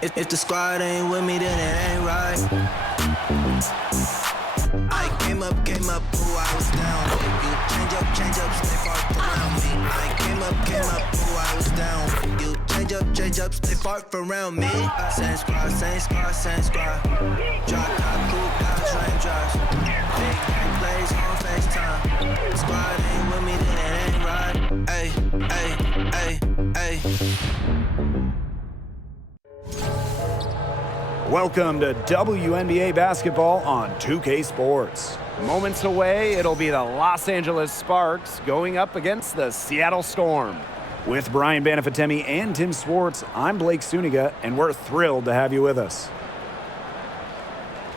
If the squad ain't with me, then it ain't right. I came up, ooh, I was down. You change up, stay far around me. I came up, ooh, I was down. You change up, stay far around me. Same squad. Drop top, cool guys, raindrops. Big bang plays on FaceTime. Squad ain't with me, then it ain't right. Ay. Welcome to WNBA basketball on 2K Sports. Moments away, it'll be the Los Angeles Sparks going up against the Seattle Storm. With Brian Banafitemi and Tim Swartz, I'm Blake Suniga, and we're thrilled to have you with us.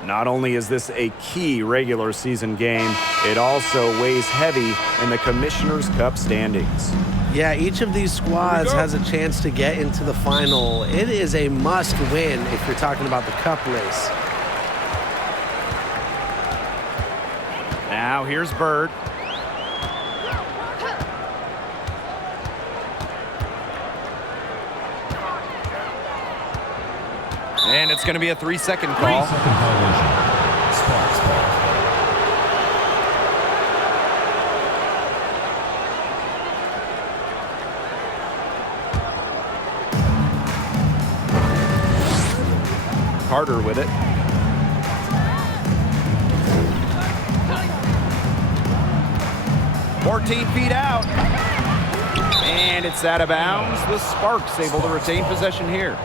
Not only is this a key regular season game, it also weighs heavy in the Commissioner's Cup standings. Yeah, each of these squads has a chance to get into the final. It is a must win if you're talking about the cup race. Now here's Bird. And it's going to be a 3-second call. Carter with it. "14 feet out. And it's out of bounds. The Sparks able to retain possession here.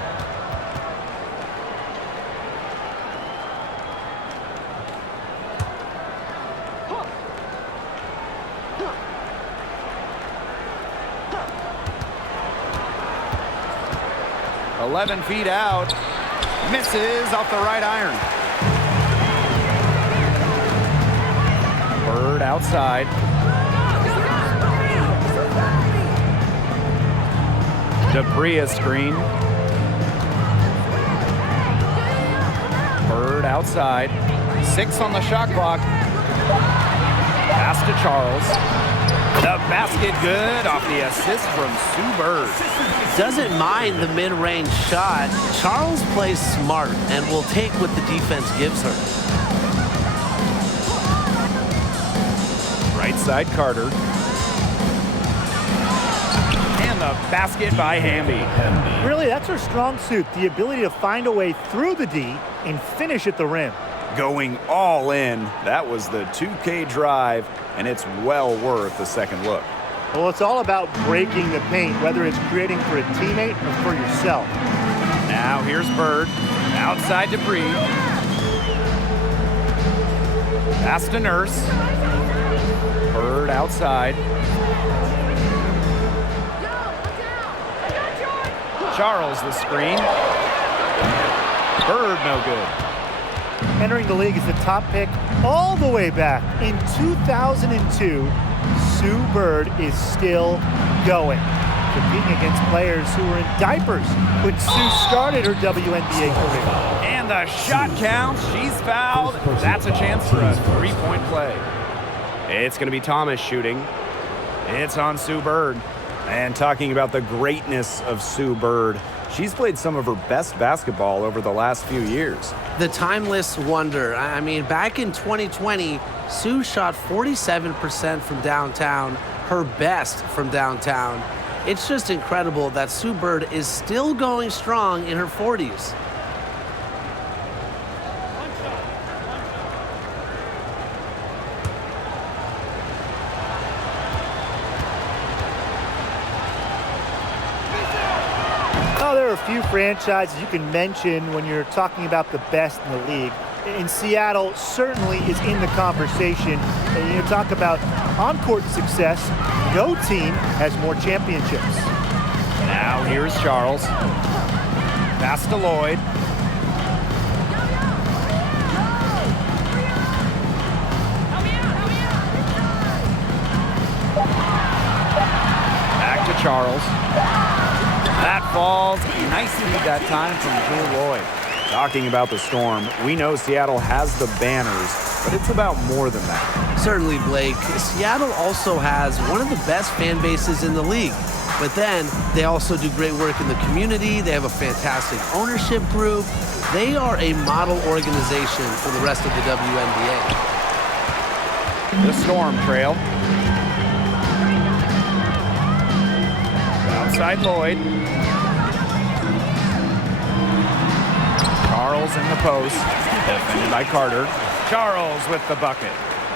"11 feet out. Misses off the right iron. Bird outside. Dupree a screen. Bird outside. 6 on the shot clock. Pass to Charles. The basket good off the assist from Sue Bird. Doesn't mind the mid-range shot. Charles plays smart and will take what the defense gives her. Right side Carter. And the basket by Hamby. Really, that's her strong suit, the ability to find a way through the D and finish at the rim. Going all in. That was the 2K drive, and it's well worth a second look. Well, it's all about breaking the paint, whether it's creating for a teammate or for yourself. Now here's Bird. Outside Dupree. Pass to Nurse. Bird outside. Charles the screen. Bird no good. Entering the league as the top pick all the way back in 2002, Sue Bird is still going, competing against players who were in diapers when Sue started her WNBA career. And the shot counts. She's fouled. That's a chance for a three-point play. It's going to be Thomas shooting. It's on Sue Bird. And talking about the greatness of Sue Bird, she's played some of her best basketball over the last few years. The timeless wonder. I mean, back in 2020, Sue shot 47% from downtown, her best from downtown. It's just incredible that Sue Bird is still going strong in her 40s. There are a few franchises you can mention when you're talking about the best in the league. And Seattle certainly is in the conversation. And you talk about on-court success, no team has more championships. Now here's Charles. Pass to Lloyd. Back to Charles. That falls. Nice feed that time from Jewel Lloyd. Talking about the Storm, we know Seattle has the banners, but it's about more than that. Certainly, Blake. Seattle also has one of the best fan bases in the league. But then they also do great work in the community. They have a fantastic ownership group. They are a model organization for the rest of the WNBA. The Storm trail. Outside Lloyd. Charles in the post. Defended by Carter. Charles with the bucket.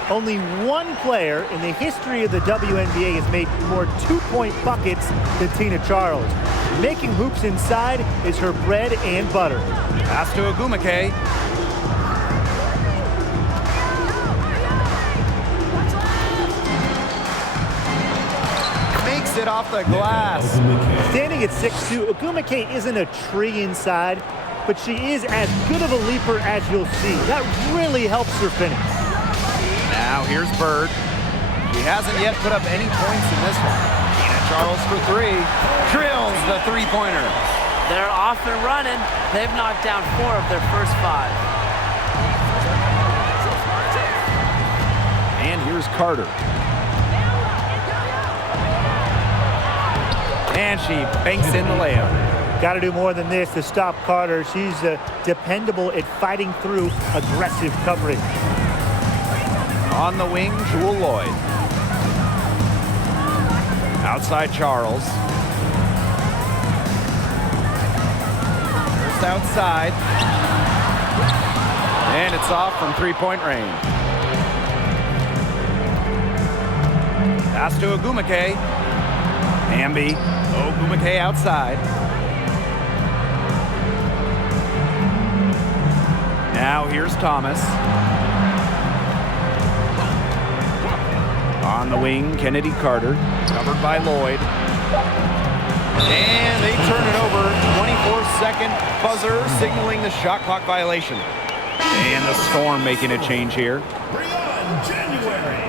Only one player in the history of the WNBA has made more two-point buckets than Tina Charles. Making hoops inside is her bread and butter. Pass to Agumake. Makes it off the glass. Standing at 6'2", Agumake isn't a tree inside, but she is as good of a leaper as you'll see. That really helps her finish. Now here's Bird. She hasn't yet put up any points in this one. Tina Charles for three. Drills the three-pointer. They're off and running. They've knocked down 4 of their first 5. And here's Carter. And she banks in the layup. Got to do more than this to stop Carter. She's dependable at fighting through aggressive coverage. On the wing, Jewel Lloyd. Outside Charles. First outside. And it's off from three-point range. Pass to Agumake. Hamby. Agumake outside. Now here's Thomas. On the wing, Kennedy Carter, covered by Lloyd. And they turn it over. 24-second buzzer signaling the shot clock violation. And the Storm making a change here. Bring on January.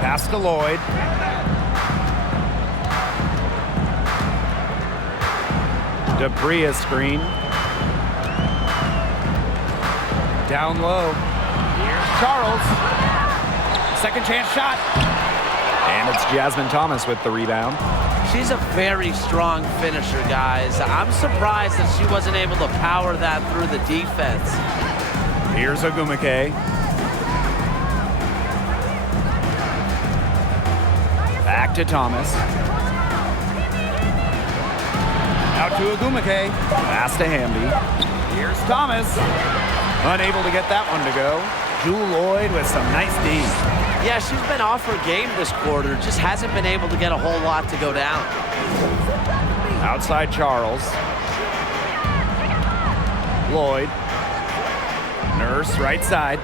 Pass to Lloyd. Debris screen. Down low. Here's Charles. Second chance shot. And it's Jasmine Thomas with the rebound. She's a very strong finisher, guys. I'm surprised that she wasn't able to power that through the defense. Here's Agumake. Back to Thomas. Out to Agumake. Pass to Hamby. Here's Thomas. Unable to get that one to go. Jewel Lloyd with some nice D. Yeah, she's been off her game this quarter. Just hasn't been able to get a whole lot to go down. Outside Charles. Lloyd. Nurse right side.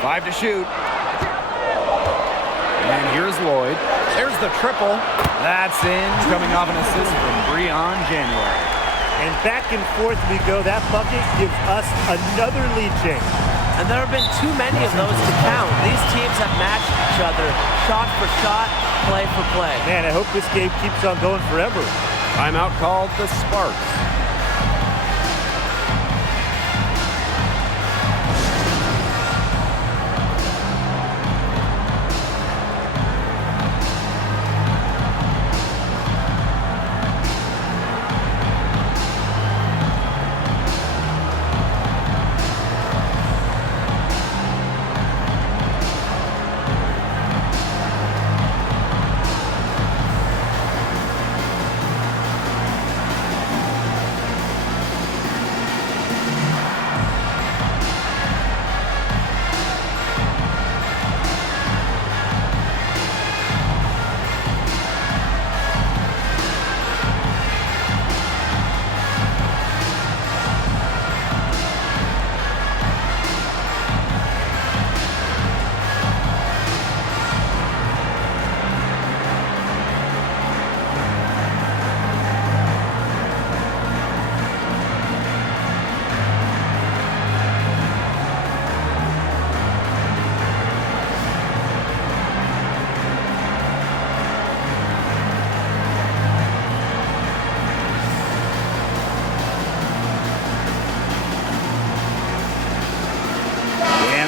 5 to shoot. And here's Lloyd. There's the triple. That's in, coming off an assist from Breon January. And back and forth we go. That bucket gives us another lead change. And there have been too many of those to count. These teams have matched each other shot for shot, play for play. Man, I hope this game keeps on going forever. Timeout called the Sparks.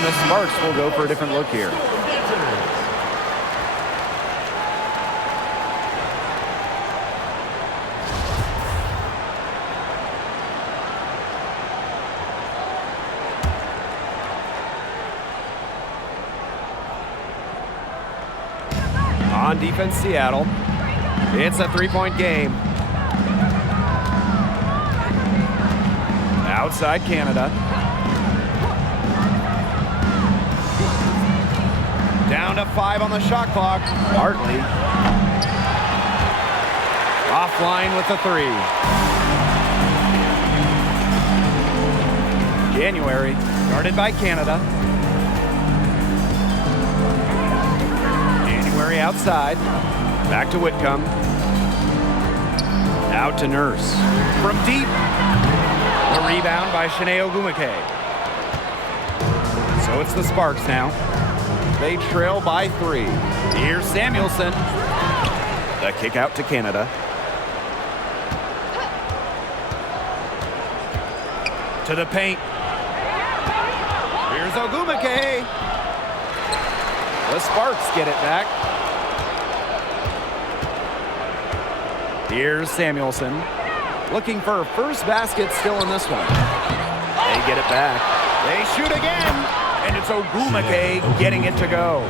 And the Sparks will go for a different look here. On defense, Seattle. It's a three-point game. Outside Canada. Down to 5 on the shot clock. Hartley. Offline with the 3. January, guarded by Canada. January outside. Back to Whitcomb. Out to Nurse. From deep. The rebound by Shanae Ogumake. So it's the Sparks now. They trail by 3. Here's Samuelson. The kick out to Canada. To the paint. Here's Ogumake. The Sparks get it back. Here's Samuelson. Looking for a first basket still in this one. They get it back. They shoot again. And it's Ogumake getting it to go.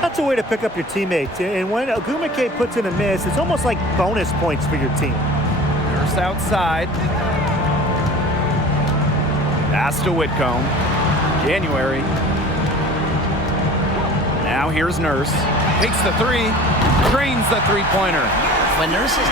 That's a way to pick up your teammates. And when Ogumake puts in a miss, it's almost like bonus points for your team. Nurse outside. Pass to Whitcomb. January. Now here's Nurse. Takes the 3. Drains the three-pointer. When Nurse is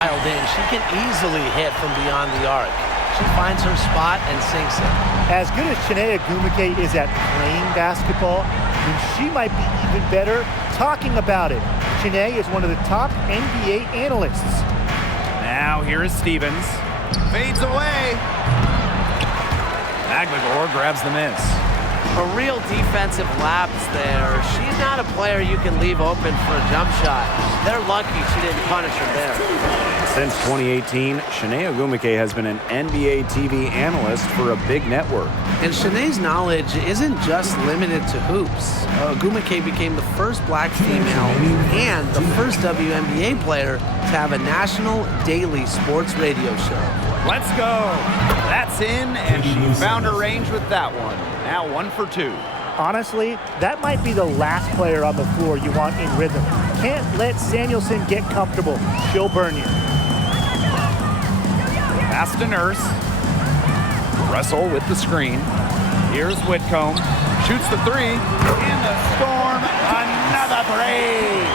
Dialed in, she can easily hit from beyond the arc. She finds her spot and sinks it. As good as Chiney Ogwumike is at playing basketball, then she might be even better talking about it. Chiney is one of the top NBA analysts. Now here is Stevens. Fades away. Magligore grabs the miss. A real defensive lapse there. She's not a player you can leave open for a jump shot. They're lucky she didn't punish her there. Since 2018, Chiney Ogwumike has been an NBA TV analyst for a big network. And Chiney's knowledge isn't just limited to hoops. Ogwumike became the first black female and the first WNBA player to have a national daily sports radio show. Let's go. That's in, and she found her range with that one. Now 1 for 2. Honestly, that might be the last player on the floor you want in rhythm. Can't let Samuelson get comfortable. She'll burn you. Pass to Nurse. Russell with the screen. Here's Whitcomb. Shoots the three. And the Storm, another three.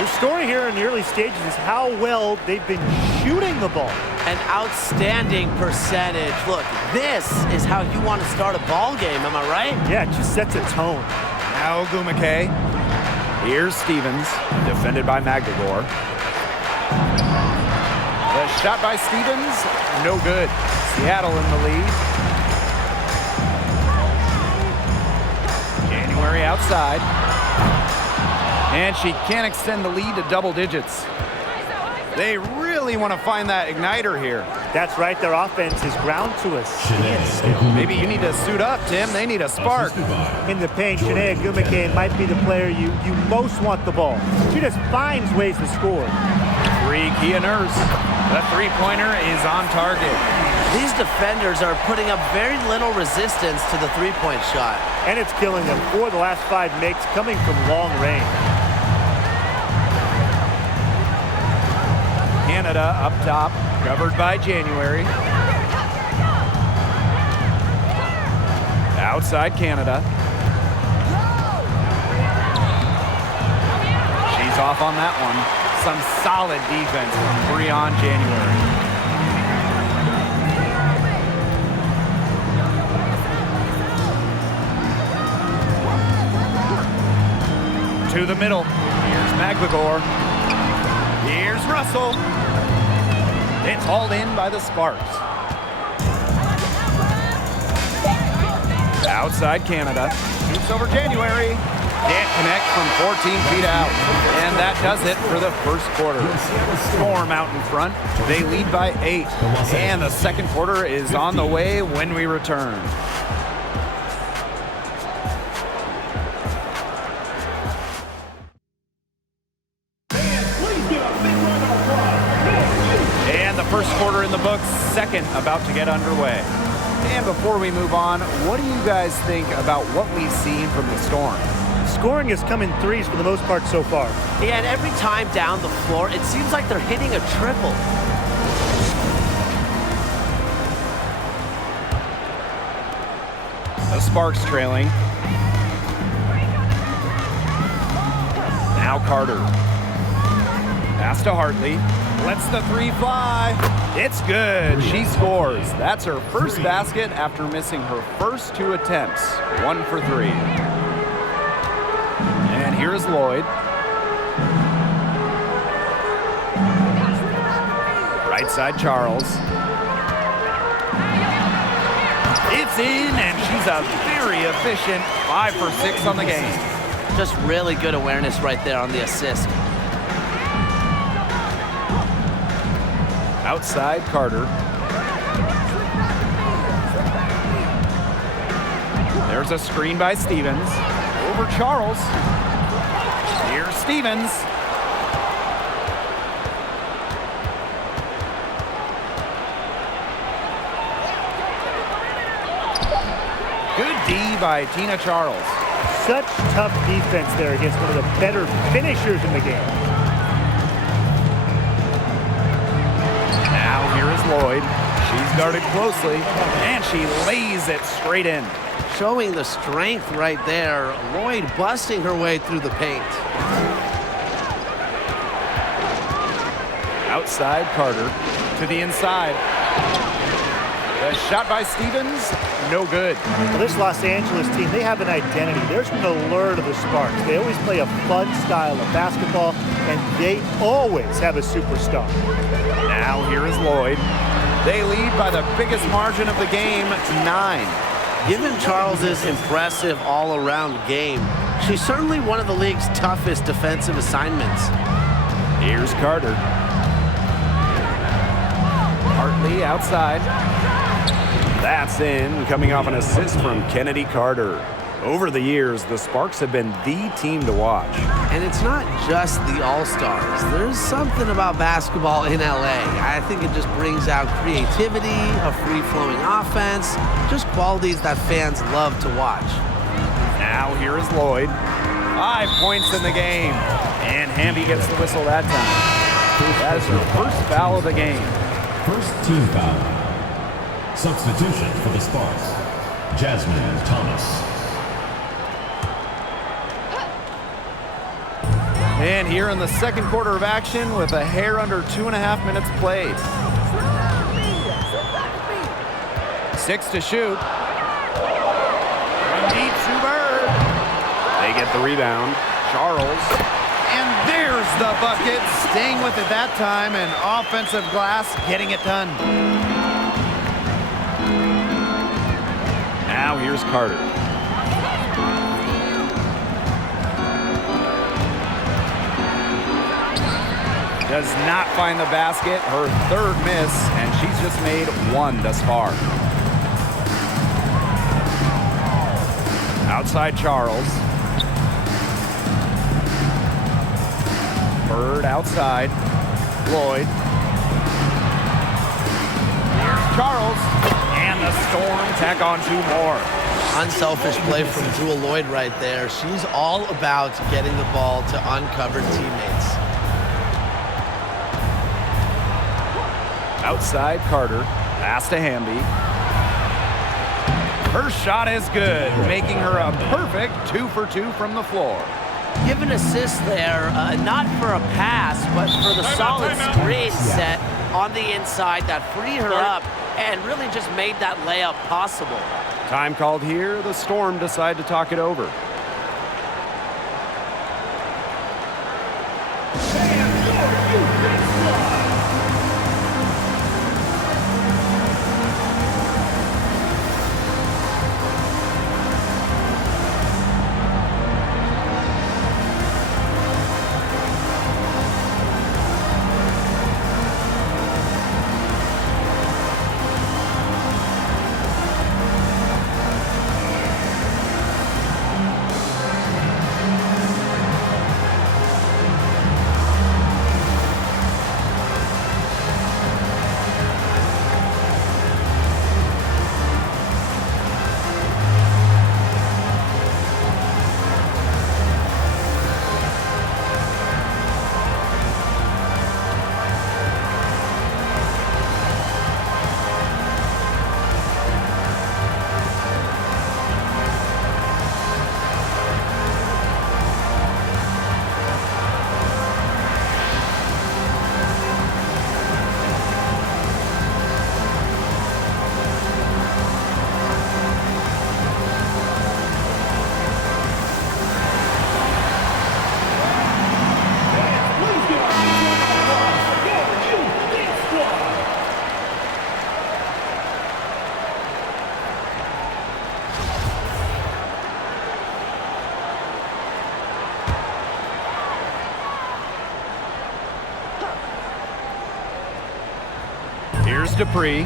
The story here in the early stages is how well they've been shooting the ball. An outstanding percentage. Look, this is how you want to start a ball game, am I right? Yeah, it just sets a tone. Now Ogwumike. Here's Stevens, defended by Magligore. The shot by Stevens, no good. Seattle in the lead. January outside. And she can't extend the lead to double digits. They really want to find that igniter here. That's right, their offense is ground to a standstill. Maybe you need to suit up, Tim. They need a spark. In the paint, Chiney Ogwumike might be the player you most want the ball. She just finds ways to score. Free Kia Nurse. The three-pointer is on target. These defenders are putting up very little resistance to the three-point shot. And it's killing them. 4 of the last 5 makes coming from long range. Canada up top, covered by January. Outside Canada. She's off on that one. Some solid defense from Breon January. To the middle. Here's Magligore. Here's Russell. It's hauled in by the Sparks. Outside Canada. Shoots over January. Can't connect from 14 feet out. And that does it for the first quarter. Storm out in front. They lead by 8. And the second quarter is on the way when we return. First quarter in the books, second about to get underway. And before we move on, what do you guys think about what we've seen from the Storm? Scoring has come in threes for the most part so far. Yeah, and every time down the floor, it seems like they're hitting a triple. The Sparks trailing. Now Carter. Pass to Hartley. Lets the three fly. It's good. She scores. That's her first basket after missing her first 2 attempts. 1 for 3. And here's Lloyd. Right side Charles. It's in, and she's a very efficient 5 for 6 on the game. Just really good awareness right there on the assist. Outside Carter. There's a screen by Stevens. Over Charles. Here's Stevens. Good D by Tina Charles. Such tough defense there against one of the better finishers in the game. Now here is Lloyd. She's guarded closely, and she lays it straight in. Showing the strength right there. Lloyd busting her way through the paint. Outside Carter to the inside. The shot by Stevens, no good. Well, this Los Angeles team, they have an identity. There's an allure to the Sparks. They always play a fun style of basketball, and they always have a superstar. Now here is Lloyd. They lead by the biggest margin of the game, 9. Given Charles's impressive all-around game, she's certainly one of the league's toughest defensive assignments. Here's Carter. Hartley outside. That's in, coming off an assist from Kennedy Carter. Over the years, the Sparks have been the team to watch. And it's not just the All-Stars. There's something about basketball in LA. I think it just brings out creativity, a free-flowing offense, just qualities that fans love to watch. Now here is Lloyd. 5 points in the game. And Hamby gets the whistle that time. That is her first foul of the game. First team foul. Substitution for the Sparks, Jasmine Thomas. And here in the second quarter of action with a hair under 2.5 minutes played. 6 to shoot. From deep, Sue Bird. They get the rebound. Charles. And there's the bucket. Staying with it that time, and offensive glass getting it done. Now here's Carter. Does not find the basket, her third miss, and she's just made 1 thus far. Outside Charles. Bird outside. Lloyd. Here's Charles. And the Storm tack on 2 more. Unselfish play from Jewel Lloyd right there. She's all about getting the ball to uncovered teammates. Outside Carter. Pass to Hamby. Her shot is good, making her a perfect 2 for 2 from the floor. Give an assist there, not for a pass, but for the solid screen set on the inside that freed her up and really just made that layup possible. Time called here. The Storm decide to talk it over. Here's Dupree.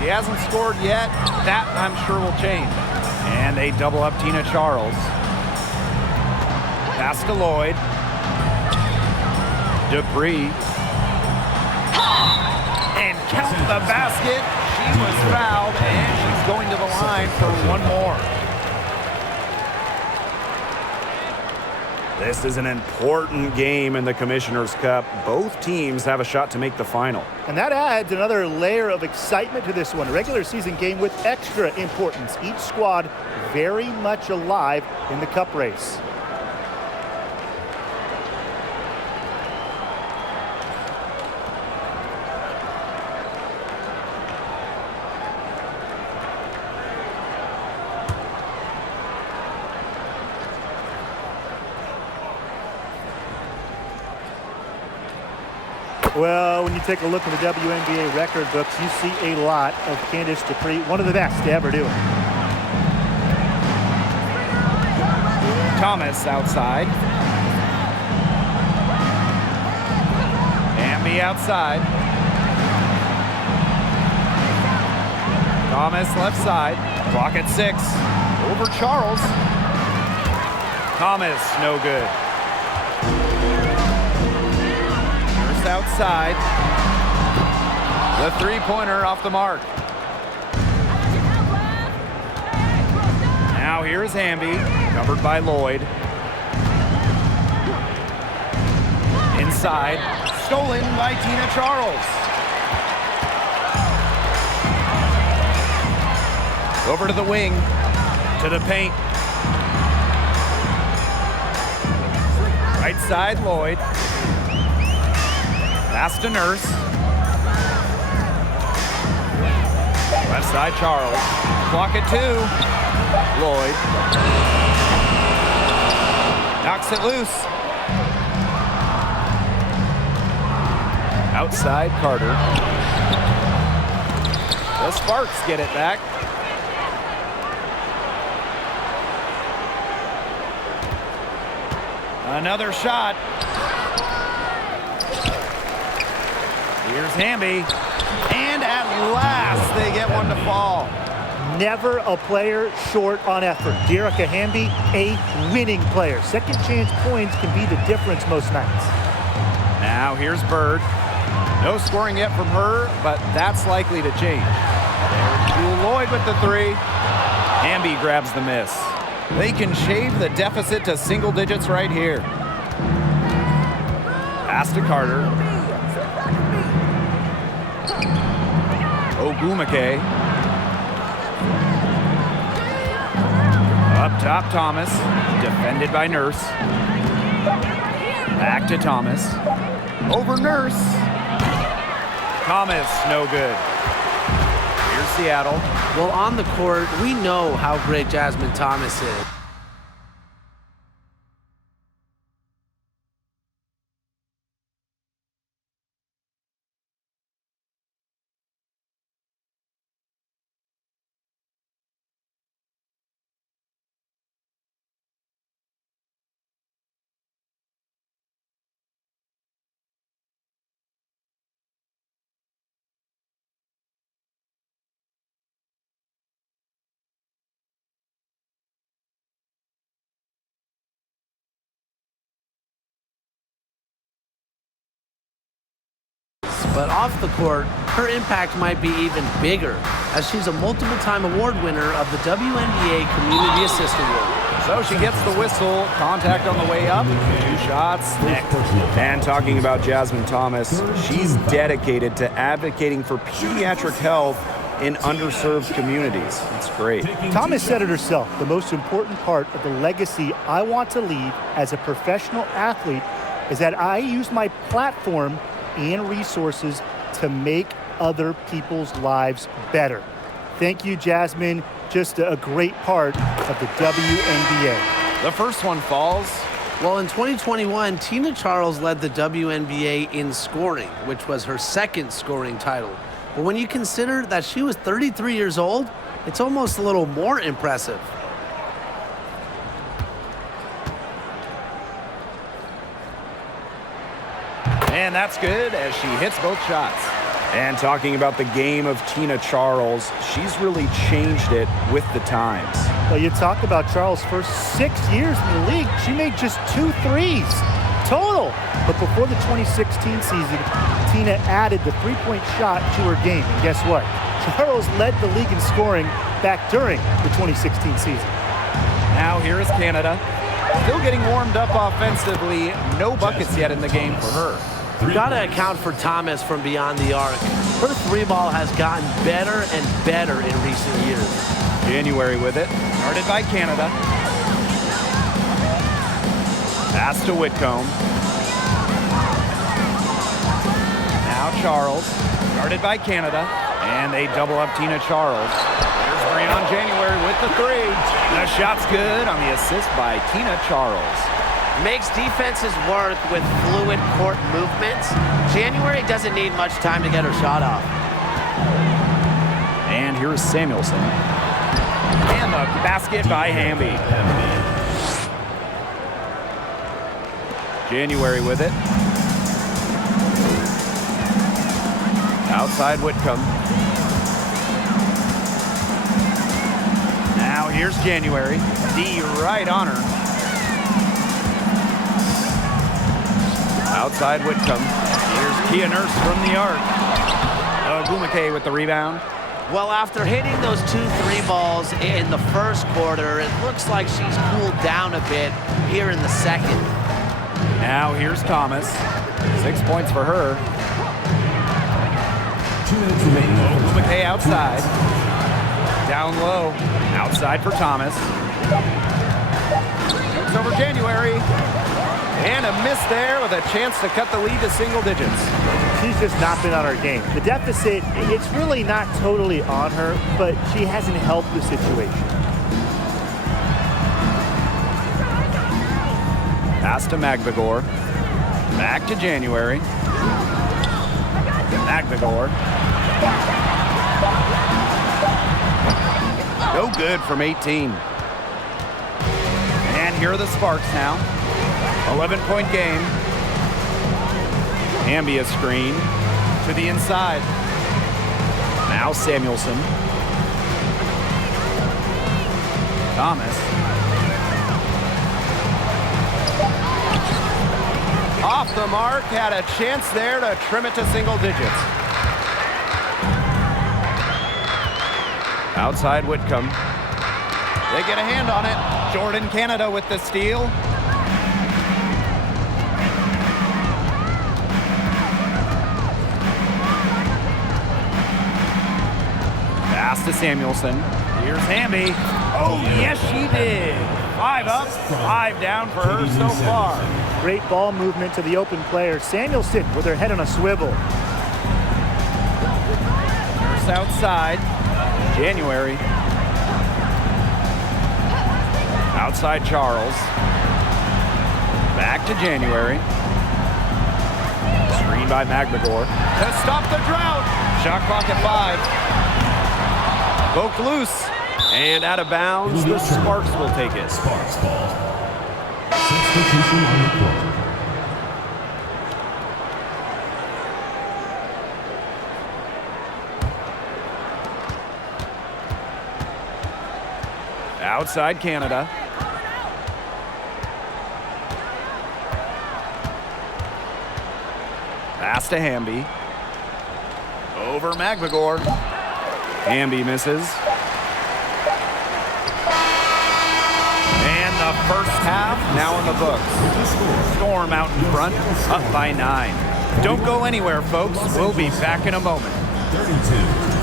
She hasn't scored yet. That, I'm sure, will change. And they double up Tina Charles. Pass to Lloyd. Dupree. And count the basket. She was fouled, and she's going to the line for 1 more. This is an important game in the Commissioner's Cup. Both teams have a shot to make the final. And that adds another layer of excitement to this one. A regular season game with extra importance. Each squad very much alive in the cup race. Well, when you take a look at the WNBA record books, you see a lot of Candace Dupree, one of the best to ever do it. Thomas outside. Hamby outside. Thomas left side. Clock at 6. Over Charles. Thomas, no good. First outside. The three-pointer off the mark. Now here's Hamby, covered by Lloyd. Inside, stolen by Tina Charles. Over to the wing, to the paint. Right side, Lloyd. Pass to Nurse. Left side, Charles. Clock at 2. Lloyd. Knocks it loose. Outside, Carter. The Sparks get it back. Another shot. Here's Hamby. And at last, they get one to fall. Never a player short on effort. Dearica Hamby, a winning player. Second chance points can be the difference most nights. Now here's Bird. No scoring yet from her, but that's likely to change. There's Lloyd with the 3. Hamby grabs the miss. They can shave the deficit to single digits right here. Pass to Carter. Ogumake. Up top, Thomas. Defended by Nurse. Back to Thomas. Over Nurse. Thomas, no good. Here's Seattle. Well, on the court, we know how great Jasmine Thomas is. But off the court, her impact might be even bigger, as she's a multiple-time award winner of the WNBA Community Assist Award. So she gets the whistle, contact on the way up, 2 shots, next. And talking about Jasmine Thomas, she's dedicated to advocating for pediatric health in underserved communities. It's great. Thomas said it herself, the most important part of the legacy I want to leave as a professional athlete is that I use my platform and resources to make other people's lives better. Thank you, Jasmine. Just a great part of the WNBA. The first one falls. Well, in 2021, Tina Charles led the WNBA in scoring, which was her second scoring title. But when you consider that she was 33 years old, it's almost a little more impressive. And that's good as she hits both shots. And talking about the game of Tina Charles, she's really changed it with the times. Well, you talk about Charles' first 6 years in the league, she made just 2 threes total. But before the 2016 season, Tina added the three-point shot to her game. And guess what? Charles led the league in scoring back during the 2016 season. Now here is Canada. Still getting warmed up offensively. No buckets yet in the game for her. You gotta account for Thomas from beyond the arc. Her 3-ball has gotten better and better in recent years. January with it. Started by Canada. Pass to Whitcomb. Now Charles. Started by Canada. And they double up Tina Charles. There's Breon January with the 3. The shot's good on the assist by Tina Charles. makes defenses work with fluid court movements. January doesn't need much time to get her shot off. And here's Samuelson. And the basket by Hamby. January with it. Outside Whitcomb. Now here's January. D right on her. Outside Whitcomb. Here's Kia Nurse from the arc. Ogumake with the rebound. Well, after hitting those 2 3 balls in the first quarter, it looks like she's cooled down a bit here in the second. Now here's Thomas. 6 points for her. 2 minutes remaining. McKay outside. Down low. Outside for Thomas. It's over January. And a miss there with a chance to cut the lead to single digits. She's just not been on her game. The deficit, it's really not totally on her, but she hasn't helped the situation. Pass to Magbagor. Back to January. Magbagor. No good from 18. And here are the Sparks now. 11-point game. Hamby a screen to the inside. Now Samuelson. Thomas. Off the mark, had a chance there to trim it to single digits. Outside Whitcomb. They get a hand on it. Jordan Canada with the steal. Pass to Samuelson. Here's Hamby. Oh, yes, she did. 5 up, 5 down for her so far. Great ball movement to the open player. Samuelson with her head on a swivel. First outside. January. Outside Charles. Back to January. Screen by Magbagor. To stop the drought. Shot clock at 5. Poked loose. And out of bounds, the Sparks will take it. Sparks ball. Substitution on the court. Outside Canada. Pass to Hamby. Over Magbagor. Hamby misses. And the first half now in the books. Storm out in front, up by 9. Don't go anywhere, folks. We'll be back in a moment. 32.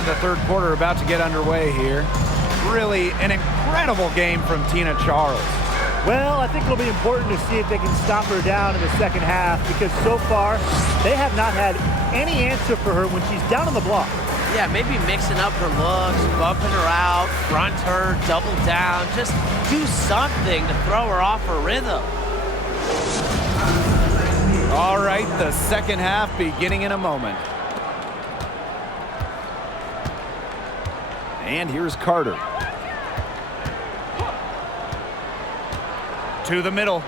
The third quarter about to get underway here. Really an incredible game from Tina Charles. Well, I think it'll be important to see if they can stop her down in the second half, because so far they have not had any answer for her when she's down on the block. Yeah, maybe mixing up her looks, bumping her out, front her, double down. Just do something to throw her off her rhythm. All right, the second half beginning in a moment. And here's Carter. To the middle.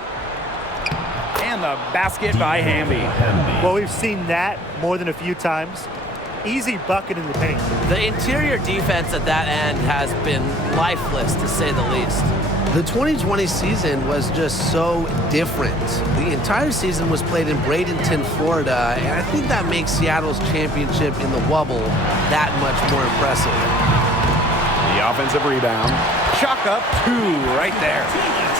And the basket by Hamby. Well, we've seen that more than a few times. Easy bucket in the paint. The interior defense at that end has been lifeless, to say the least. The 2020 season was just so different. The entire season was played in Bradenton, Florida, and I think that makes Seattle's championship in the Wubble that much more impressive. The offensive rebound. Chalk up 2 right there.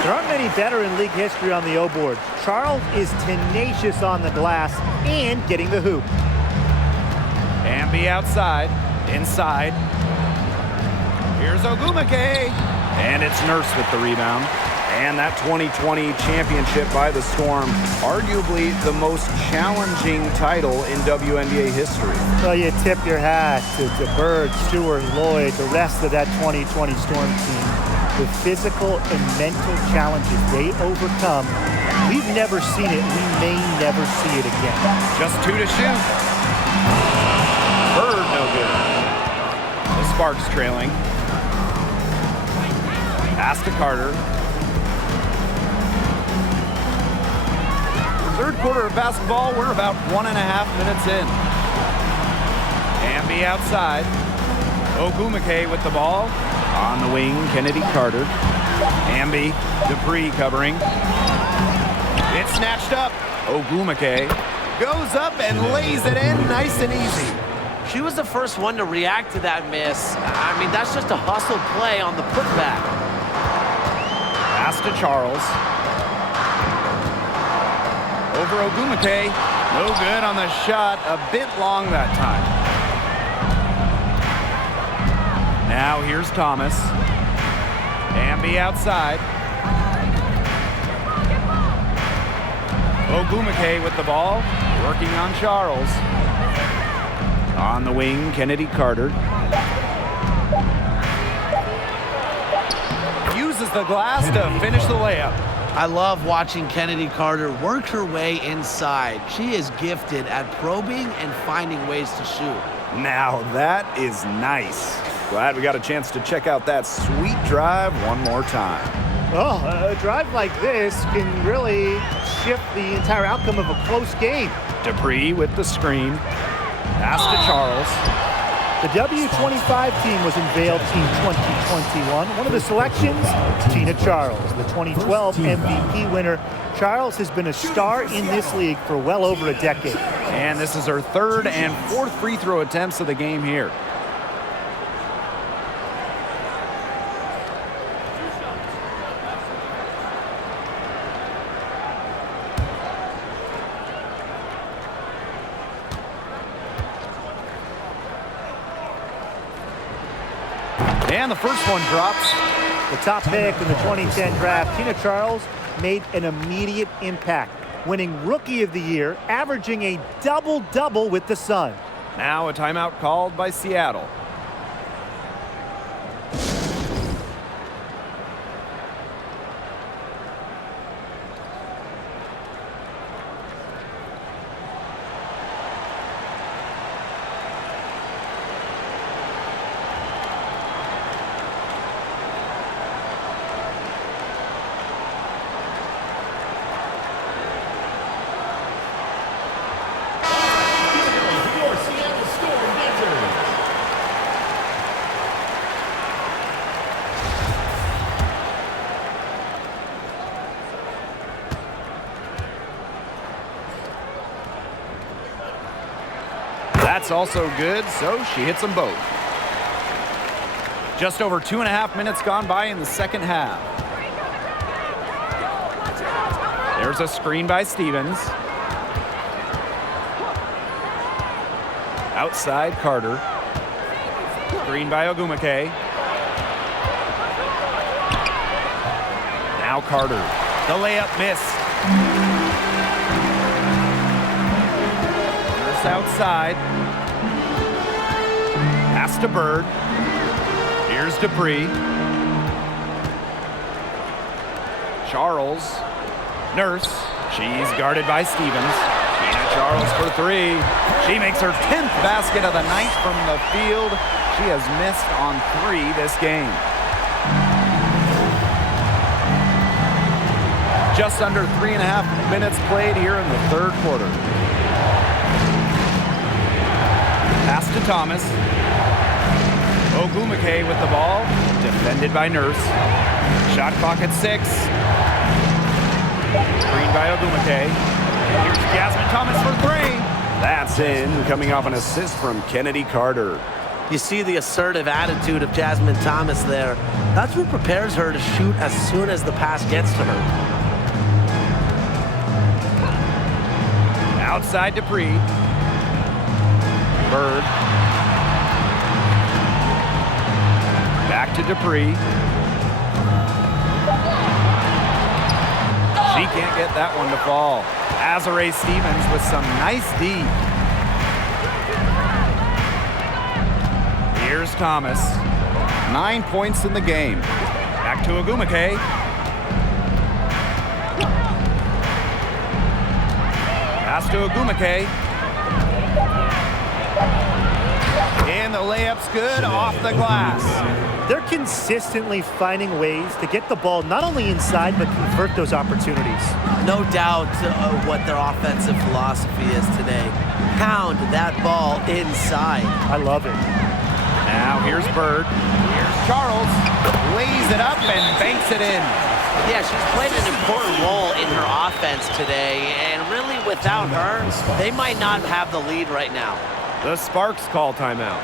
There aren't many better in league history on the O board. Charles is tenacious on the glass and getting the hoop. Amby outside, inside. Here's Ogumake. And it's Nurse with the rebound. And that 2020 championship by the Storm, arguably the most challenging title in WNBA history. Well, you tip your hat to Bird, Stewart, Lloyd, the rest of that 2020 Storm team. The physical and mental challenges they overcome, we've never seen it. We may never see it again. Just 2 to shoot. Bird, no good. The Sparks trailing. Pass to Carter. Third quarter of basketball, we're about 1.5 minutes in. Amby outside. Ogumake with the ball. On the wing, Kennedy Carter. Amby, Dupree covering. It's snatched up. Ogumake goes up and lays it in nice and easy. She was the first one to react to that miss. I mean, that's just a hustle play on the putback. Pass to Charles. Over Ogumake. No good on the shot. A bit long that time. Now here's Thomas. Amby outside. Ogumake with the ball. Working on Charles. On the wing, Kennedy Carter. Uses the glass to finish the layup. I love watching Kennedy Carter work her way inside. She is gifted at probing and finding ways to shoot. Now that is nice. Glad we got a chance to check out that sweet drive one more time. Oh, a drive like this can really shift the entire outcome of a close game. Dupree with the screen. Pass to Charles. The W25 team was unveiled in 2021. One of the selections, Tina Charles, the 2012 MVP winner. Charles has been a star in this league for well over a decade. And this is her 3rd and 4th free throw attempts of the game here. And the first one drops. The top pick in the 2010 draft, Tina Charles, made an immediate impact, winning Rookie of the Year, averaging a double-double with the Sun. Now a timeout called by Seattle. That's also good, so she hits them both. Just over 2.5 minutes gone by in the second half. There's a screen by Stevens. Outside, Carter. Screen by Ogumake. Now Carter. The layup missed. Nurse outside. Pass to Bird. Here's Dupree. Charles. Nurse. She's guarded by Stevens. Tina Charles for 3. She makes her 10th basket of the night from the field. She has missed on 3 this game. Just under 3.5 minutes played here in the third quarter. Pass to Thomas. Ogumake with the ball. Defended by Nurse. Shot clock at 6. Screen by Ogumake. Here's Jasmine Thomas for 3. That's in, coming off an assist from Kennedy Carter. You see the assertive attitude of Jasmine Thomas there. That's what prepares her to shoot as soon as the pass gets to her. Outside Dupree. Bird. Back to Dupree. She can't get that one to fall. Azare Stevens with some nice D. Here's Thomas. 9 points in the game. Back to Ogumake. Pass to Ogumake. And the layup's good off the glass. They're consistently finding ways to get the ball not only inside, but convert those opportunities. No doubt what their offensive philosophy is today. Pound that ball inside. I love it. Now here's Bird. Here's Charles. Lays it up and banks it in. Yeah, she's played an important role in her offense today, and really without her, they might not have the lead right now. The Sparks call timeout.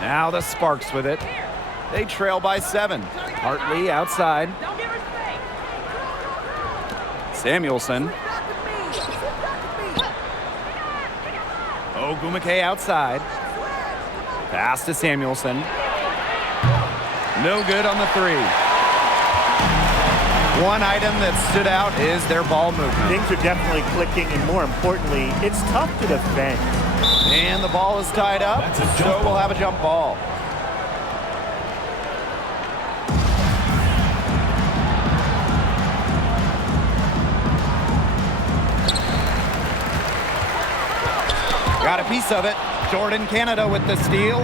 Now the Sparks with it. They trail by 7. Hartley outside. Samuelson. Ogumake outside. Pass to Samuelson. No good on the 3. One item that stood out is their ball movement. Things are definitely clicking, and more importantly, it's tough to defend. And the ball is tied up, so we'll have a jump ball. Got a piece of it. Jordan Canada with the steal.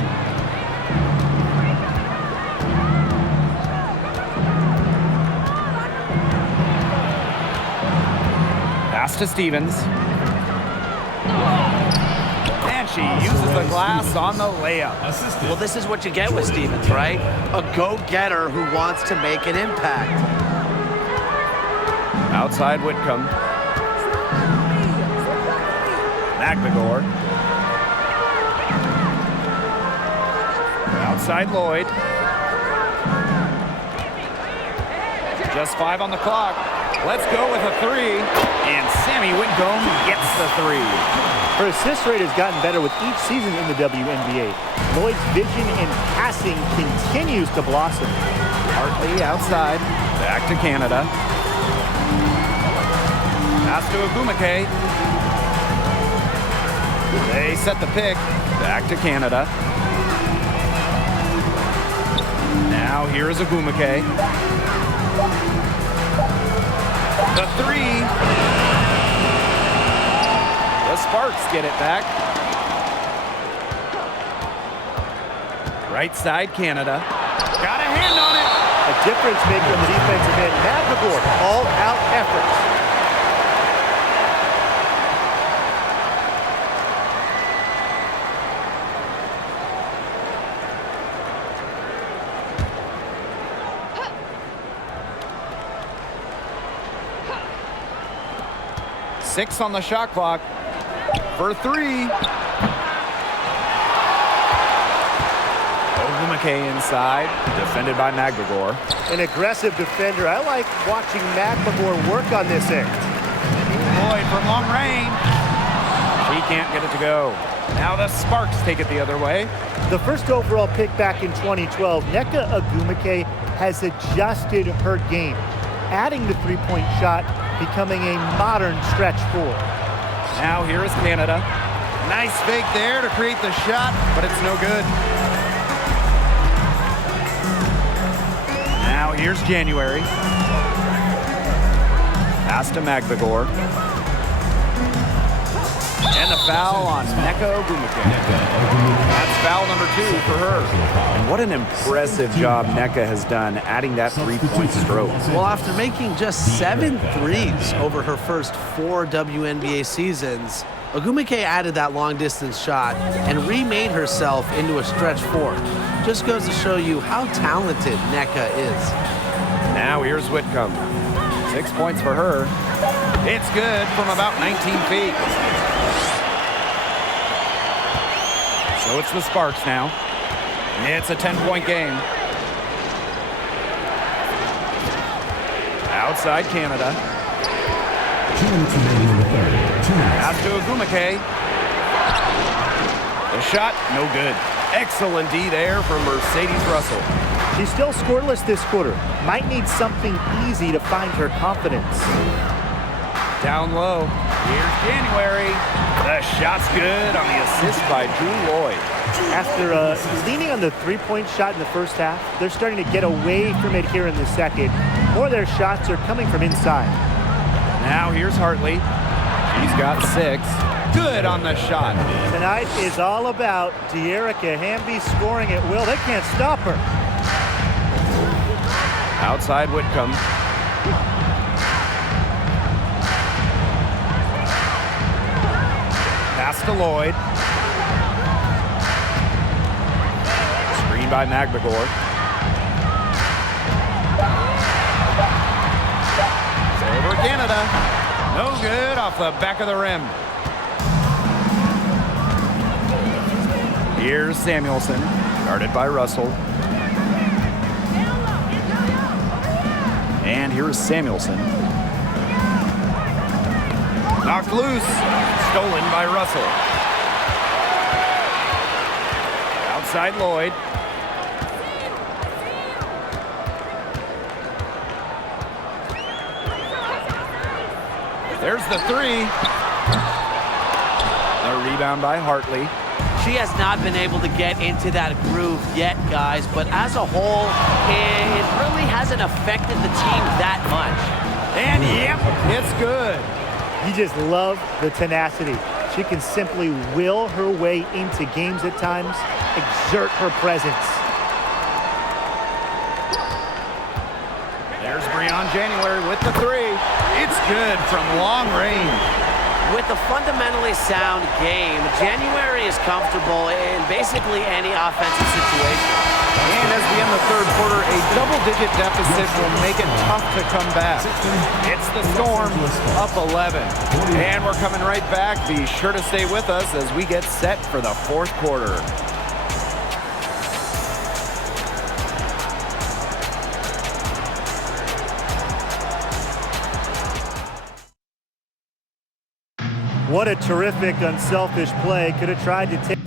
Pass to Stevens. And she uses the glass on the layup. Well, this is what you get with Stevens, right? A go-getter who wants to make an impact. Outside Whitcomb. McNagor. Outside Lloyd. Just 5 on the clock. Let's go with a 3. And Sammy Whitcomb gets the 3. Her assist rate has gotten better with each season in the WNBA. Lloyd's vision and passing continues to blossom. Hartley outside. Back to Canada. Pass to Ogumake. They set the pick. Back to Canada. Now here's Ogumake. The 3. The Sparks get it back. Right side, Canada. Got a hand on it. A difference maker on the defensive end. McNagor, all-out efforts. 6 on the shot clock for 3. Ogumake inside, defended by Magdagor. An aggressive defender. I like watching McLemore work on this end. Lloyd from long range. She can't get it to go. Now the Sparks take it the other way. The first overall pick back in 2012, Nneka Ogumake has adjusted her game, adding the three-point shot, becoming a modern stretch 4. Now here is Canada. Nice fake there to create the shot, but it's no good. Now here's January. Pass to Magdagor. And a foul on Nneka Ogumake. That's foul number 2 for her. And what an impressive job Nneka has done adding that three-point stroke. Well, after making just 7 threes over her first 4 WNBA seasons, Ogumake added that long-distance shot and remade herself into a stretch 4. Just goes to show you how talented Nneka is. Now here's Whitcomb. 6 points for her. It's good from about 19 feet. So it's the Sparks now. It's a 10-point game. Outside Canada. 2 minutes remaining in the third. 2 minutes. Pass to Ogumake. The shot, no good. Excellent D there from Mercedes Russell. She's still scoreless this quarter. Might need something easy to find her confidence. Down low. Here's January. The shot's good on the assist by Drew Lloyd. After leaning on the three-point shot in the first half, they're starting to get away from it here in the second. More of their shots are coming from inside. Now here's Hartley. She's got 6. Good on the shot. Tonight is all about De'Erica Hamby scoring at will. They can't stop her. Outside Whitcomb. Pass to Lloyd. Screen by Magdagor. Over Canada. No good off the back of the rim. Here's Samuelson, guarded by Russell. And here is Samuelson. Knocked loose, stolen by Russell. Outside Lloyd. There's the 3. A rebound by Hartley. She has not been able to get into that groove yet, guys, but as a whole, it really hasn't affected the team that much. And yep, it's good. You just love the tenacity. She can simply will her way into games at times, exert her presence. There's Breon January with the 3. It's good from long range. With a fundamentally sound game, January is comfortable in basically any offensive situation. And as we end the third quarter, a double-digit deficit will make it tough to come back. It's the Storm, up 11. And we're coming right back. Be sure to stay with us as we get set for the fourth quarter. What a terrific, unselfish play. Could have tried to take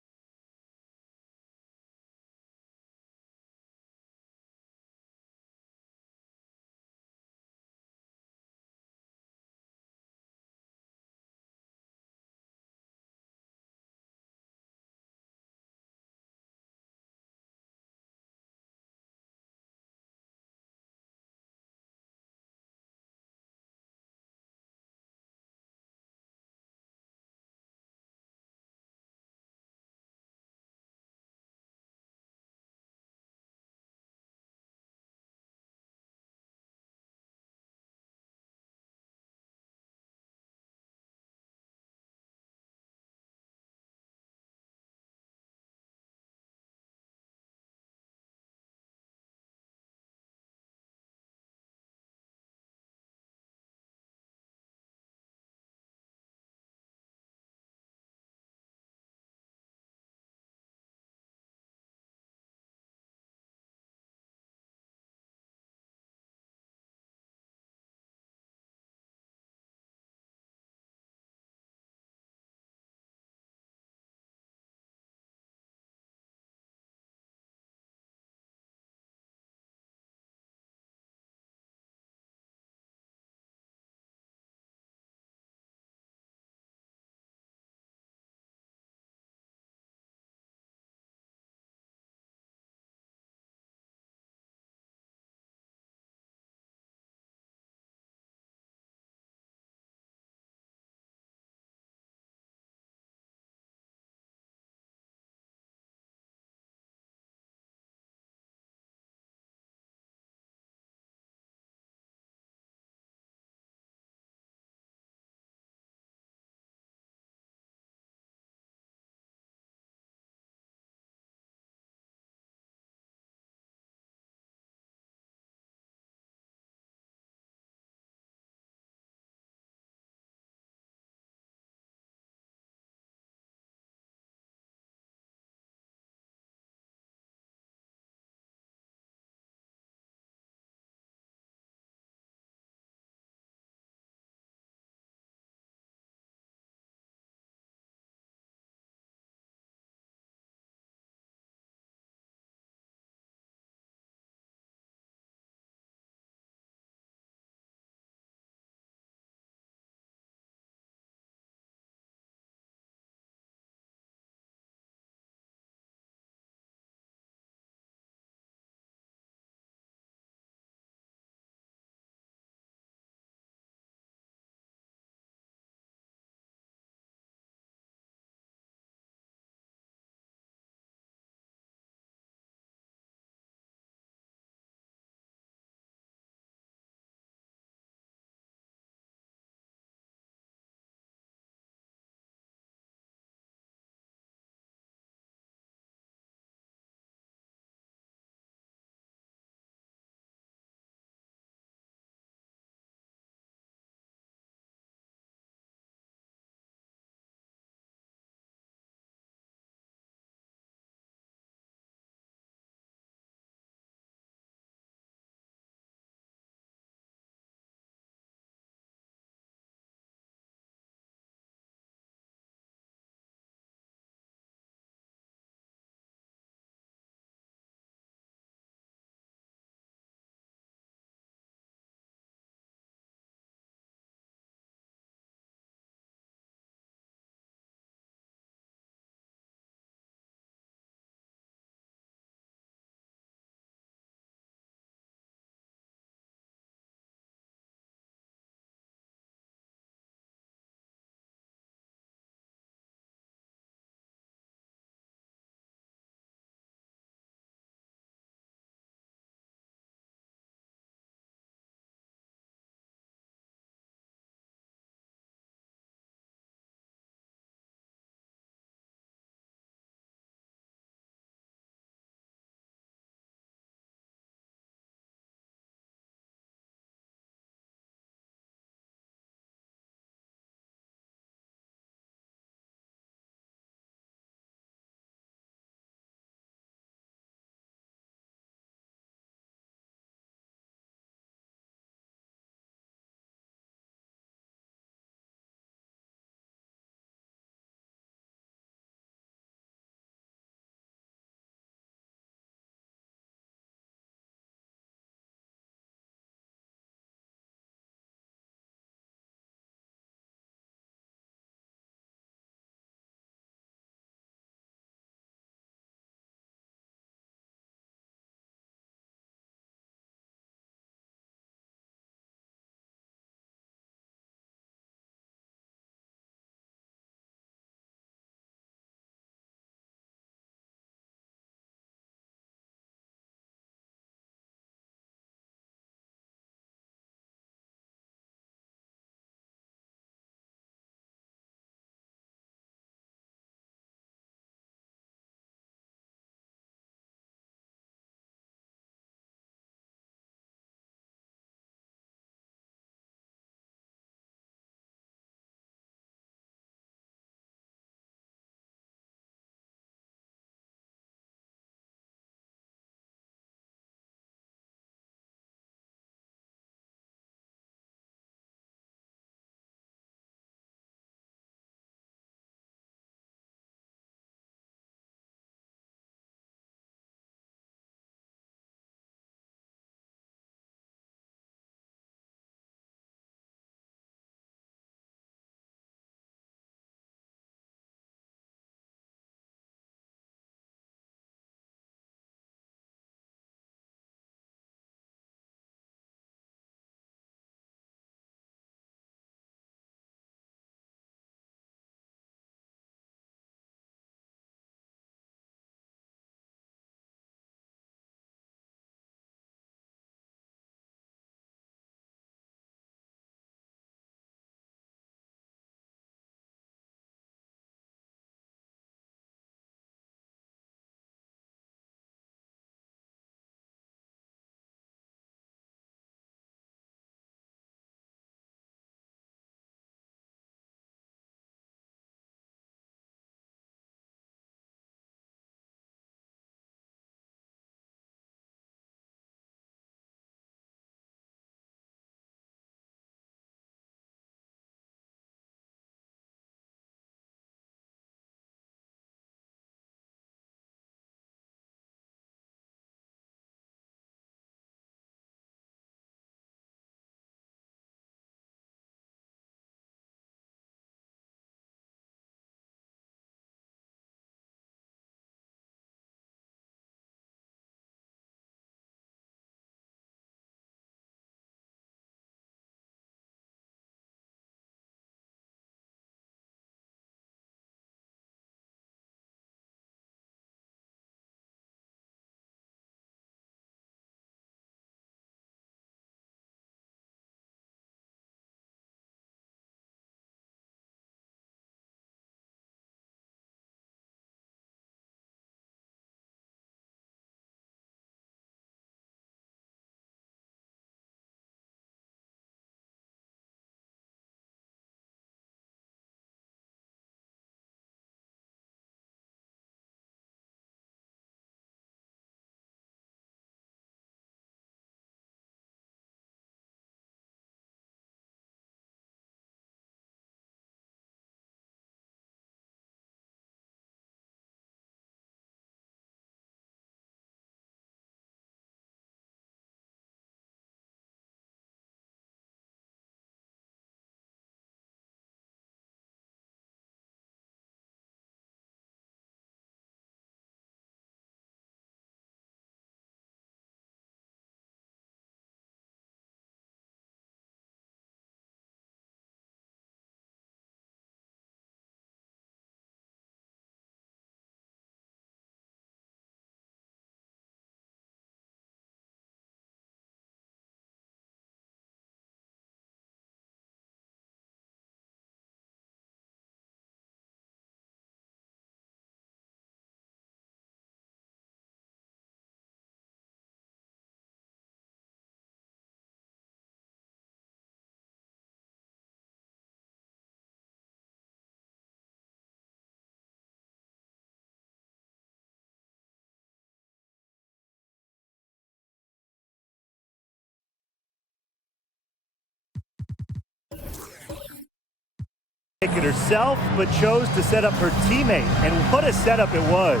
Make it herself, but chose to set up her teammate. And what a setup it was.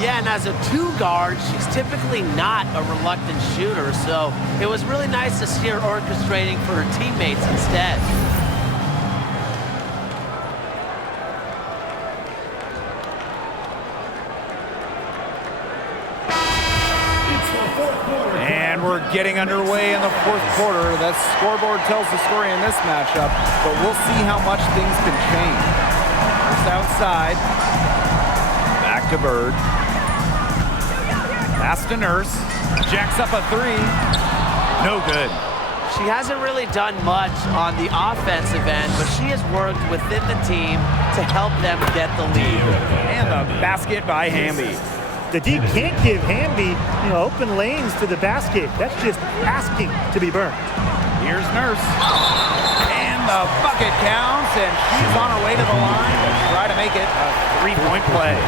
Yeah, and as a two guard, she's typically not a reluctant shooter, so it was really nice to see her orchestrating for her teammates instead. And we're getting underway in the fourth quarter. That scoreboard tells the story in this matchup, but we'll see how much things can change. First outside. Back to Bird. Pass to Nurse. Jacks up a three. No good. She hasn't really done much on the offensive end, but she has worked within the team to help them get the lead. And the basket by Hamby. The D can't give Hamby, open lanes to the basket. That's just asking to be burned. Here's Nurse. And the bucket counts, and she's on her way to the line to try to make it a three-point play.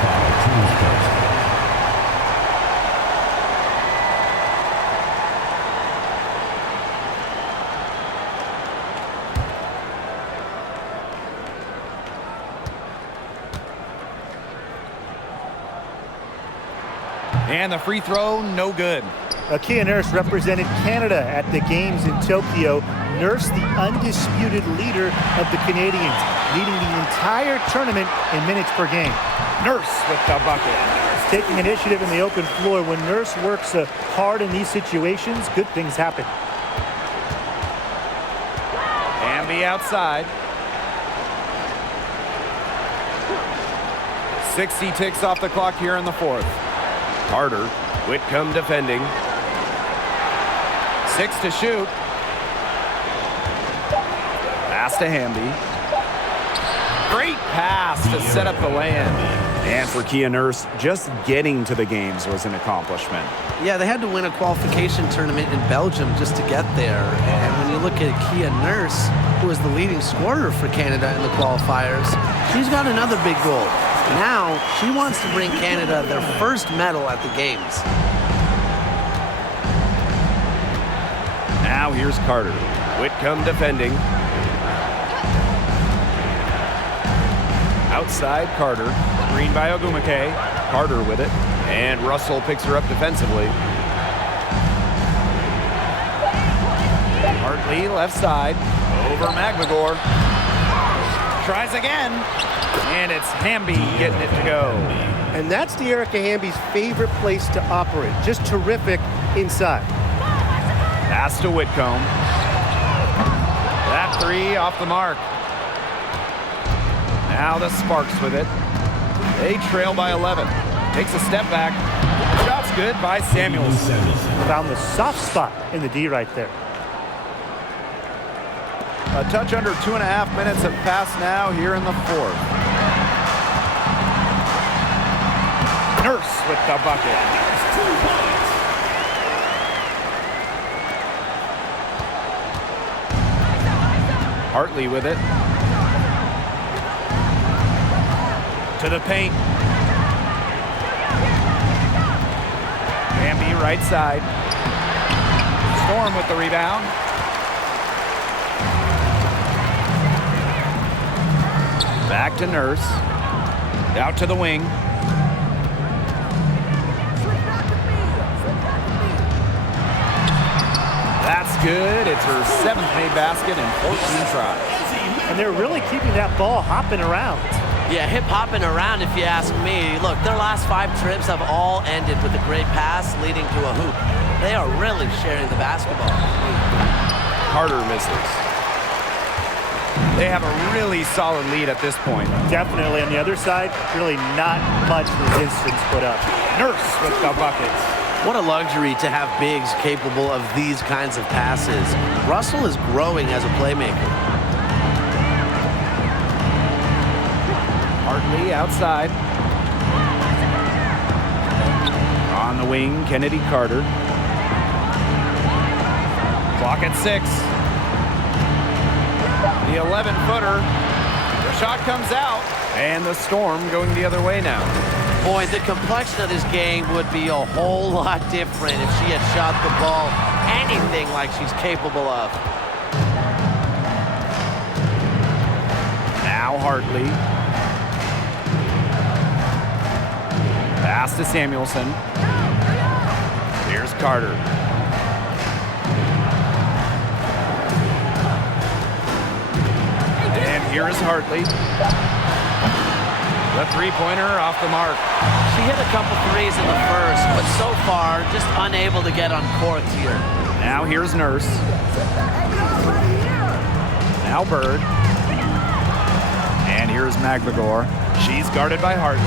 And the free throw, no good. Kia Nurse represented Canada at the games in Tokyo. Nurse, the undisputed leader of the Canadians, leading the entire tournament in minutes per game. Nurse with the bucket. Taking initiative in the open floor. When Nurse works hard in these situations, good things happen. Hamby outside. 60 ticks off the clock here in the fourth. Carter, Whitcomb defending. 6 to shoot. Pass to Hamby. Great pass to set up the land. And for Kia Nurse, just getting to the games was an accomplishment. Yeah, they had to win a qualification tournament in Belgium just to get there. And when you look at Kia Nurse, who is the leading scorer for Canada in the qualifiers, she's got another big goal. Now, she wants to bring Canada their first medal at the games. Now here's Carter. Whitcomb defending. Outside Carter. Screen by Ogumake. Carter with it. And Russell picks her up defensively. Hartley left side. Over McMagor. Tries again. And it's Hamby getting it to go. And that's De'Erica Hamby's favorite place to operate. Just terrific inside. Pass to Whitcomb. That three off the mark. Now the Sparks with it. They trail by 11. Takes a step back. Shot's good by Samuelson. Found the soft spot in the D right there. A touch under 2.5 minutes have passed now here in the fourth. Nurse with the bucket. Hartley with it. To the paint. Hamby right side. Storm with the rebound. Back to Nurse. Out to the wing. That's good. It's her 7th made basket in 14 tries. And they're really keeping that ball hopping around. Yeah, hip hopping around if you ask me. Look, their last 5 trips have all ended with a great pass leading to a hoop. They are really sharing the basketball. Carter misses. They have a really solid lead at this point. Definitely. On the other side, really not much resistance put up. Nurse with the buckets. What a luxury to have bigs capable of these kinds of passes. Russell is growing as a playmaker. Hartley outside. On the wing, Kennedy Carter. Clock at 6. The 11-footer. The shot comes out. And the Storm going the other way now. Boy, the complexion of this game would be a whole lot different if she had shot the ball anything like she's capable of. Now Now Hartley. Pass to Samuelson. Here's Carter. And here is Hartley. The three-pointer off the mark. She hit a couple threes in the first, but so far, just unable to get uncorked here. Now here's Nurse. Now Bird. And here's McVigor. She's guarded by Hartley.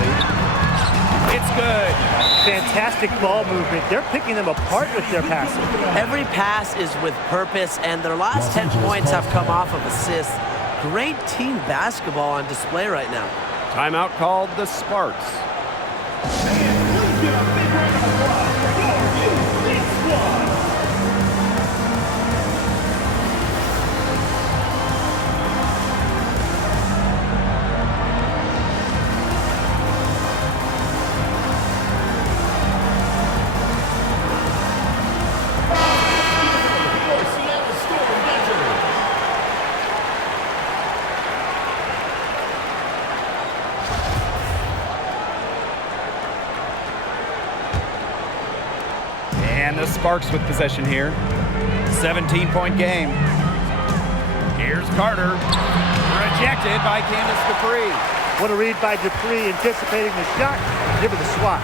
It's good. Fantastic ball movement. They're picking them apart with their passing. Every pass is with purpose, and their last 10 points have come off of assists. Great team basketball on display right now. Timeout called the Sparks. And the Sparks with possession here. 17-point game. Here's Carter. Rejected by Candace Dupree. What a read by Dupree, anticipating the shot. Give her the swat.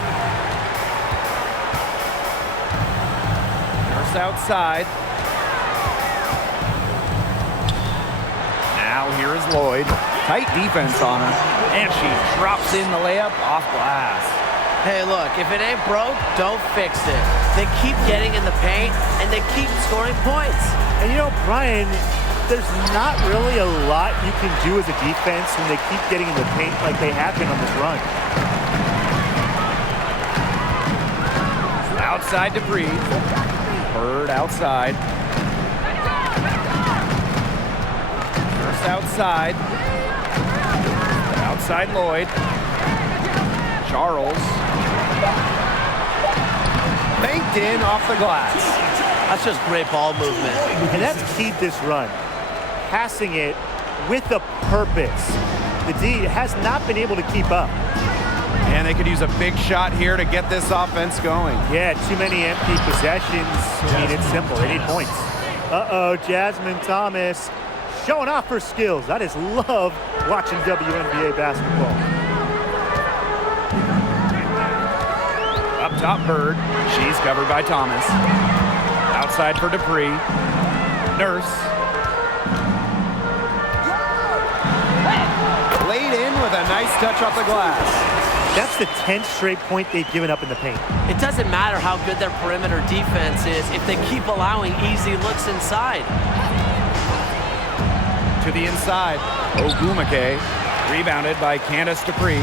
Nurse outside. Now here is Lloyd. Tight defense on her. And she drops in the layup off glass. Hey, look, if it ain't broke, don't fix it. They keep getting in the paint, and they keep scoring points. And you know, Brian, there's not really a lot you can do as a defense when they keep getting in the paint like they have been on this run. Outside Dupree. Bird outside. First outside. Outside Lloyd. Charles. Banked in off the glass. That's just great ball movement. And that's keyed this run. Passing it with a purpose. The D has not been able to keep up. And they could use a big shot here to get this offense going. Yeah, too many empty possessions. I mean, it's simple. They need points. Uh-oh, Jasmine Thomas showing off her skills. I just love watching WNBA basketball. Up top, Bird. She's covered by Thomas. Outside for Dupree. Nurse. Laid in with a nice touch off the glass. That's the 10th straight point they've given up in the paint. It doesn't matter how good their perimeter defense is if they keep allowing easy looks inside. To the inside. Ogumake. Rebounded by Candace Dupree.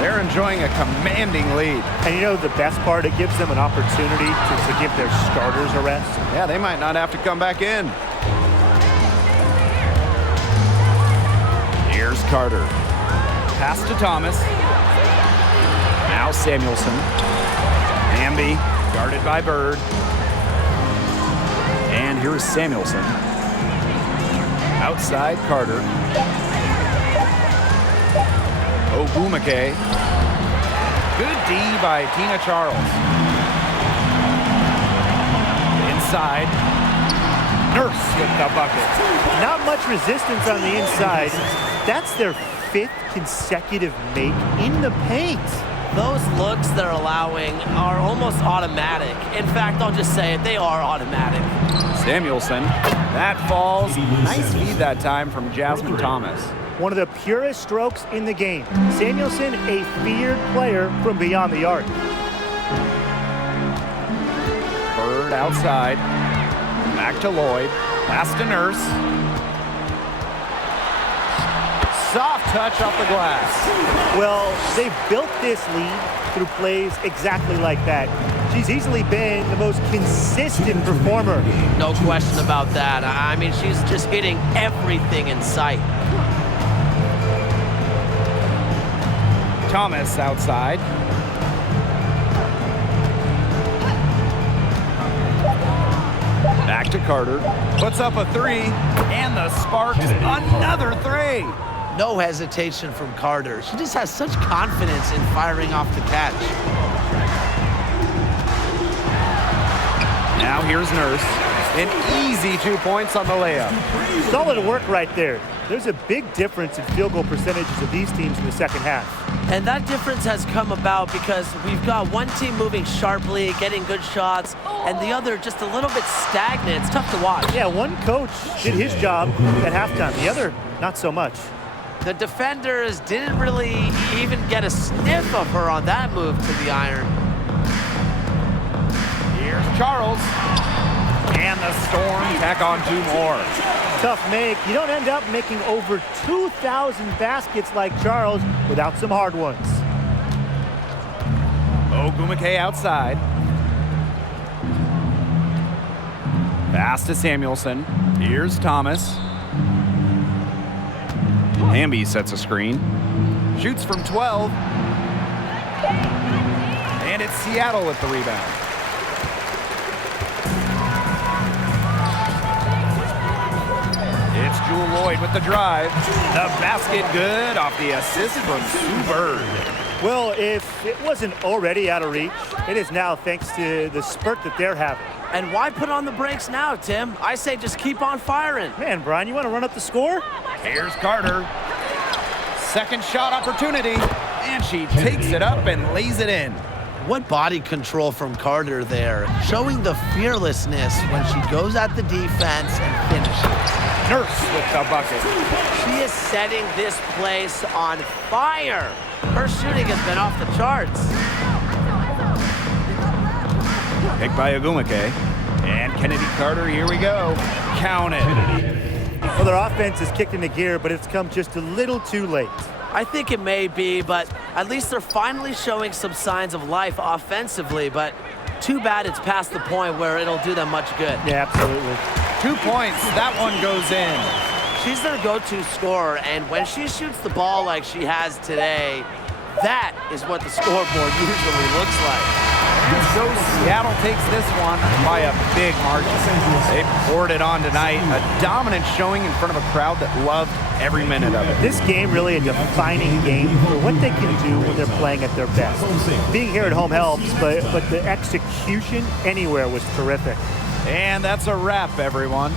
They're enjoying a commanding lead. And you know the best part? It gives them an opportunity to give their starters a rest. Yeah, they might not have to come back in. Here's Carter. Pass to Thomas. Now Samuelson. Hamby, guarded by Bird. And here's Samuelson. Outside Carter. Ogumake. Good D by Tina Charles. Inside. Nurse with the bucket. Not much resistance on the inside. That's their 5th consecutive make in the paint. Those looks they're allowing are almost automatic. In fact, I'll just say it, they are automatic. Samuelson. That falls. Nice feed that time from Jasmine Thomas. One of the purest strokes in the game. Samuelson, a feared player from beyond the arc. Bird outside. Back to Lloyd. Pass to Nurse. Soft touch off the glass. Well, they've built this lead through plays exactly like that. She's easily been the most consistent performer. No question about that. I mean, she's just hitting everything in sight. Thomas outside. Back to Carter. Puts up a three. And the Sparks another three. No hesitation from Carter. She just has such confidence in firing off the catch. Now here's Nurse. An easy 2 points on the layup. Solid work right there. There's a big difference in field goal percentages of these teams in the second half. And that difference has come about because we've got one team moving sharply, getting good shots, and the other just a little bit stagnant. It's tough to watch. Yeah, one coach did his job at halftime. The other, not so much. The defenders didn't really even get a sniff of her on that move to the iron. Here's Charles. And the Storm tack on 2 more. Tough make. You don't end up making over 2,000 baskets like Charles without some hard ones. Ogumake outside. Pass to Samuelson. Here's Thomas. Hamby sets a screen. Shoots from 12. And it's Seattle with the rebound. It's Jewel Lloyd with the drive. The basket good off the assist from Sue Bird. Well, if it wasn't already out of reach, it is now thanks to the spurt that they're having. And why put on the brakes now, Tim? I say just keep on firing. Man, Brian, you want to run up the score? Here's Carter. Second shot opportunity. And she takes it up and lays it in. What body control from Carter there, showing the fearlessness when she goes at the defense and finishes. Nurse with the bucket. She is setting this place on fire. Her shooting has been off the charts. Picked by Ogumake. And Kennedy Carter, here we go. Count it. Well, their offense is kicked into gear, but it's come just a little too late. I think it may be, but at least they're finally showing some signs of life offensively, but too bad it's past the point where it'll do them much good. Yeah, absolutely. 2 points. That one goes in. She's their go-to scorer, and when she shoots the ball like she has today, that is what the scoreboard usually looks like. And so Seattle takes this one by a big margin. They poured it on tonight. A dominant showing in front of a crowd that loved every minute of it. This game really a defining game for what they can do when they're playing at their best. Being here at home helps, but the execution anywhere was terrific. And that's a wrap, everyone.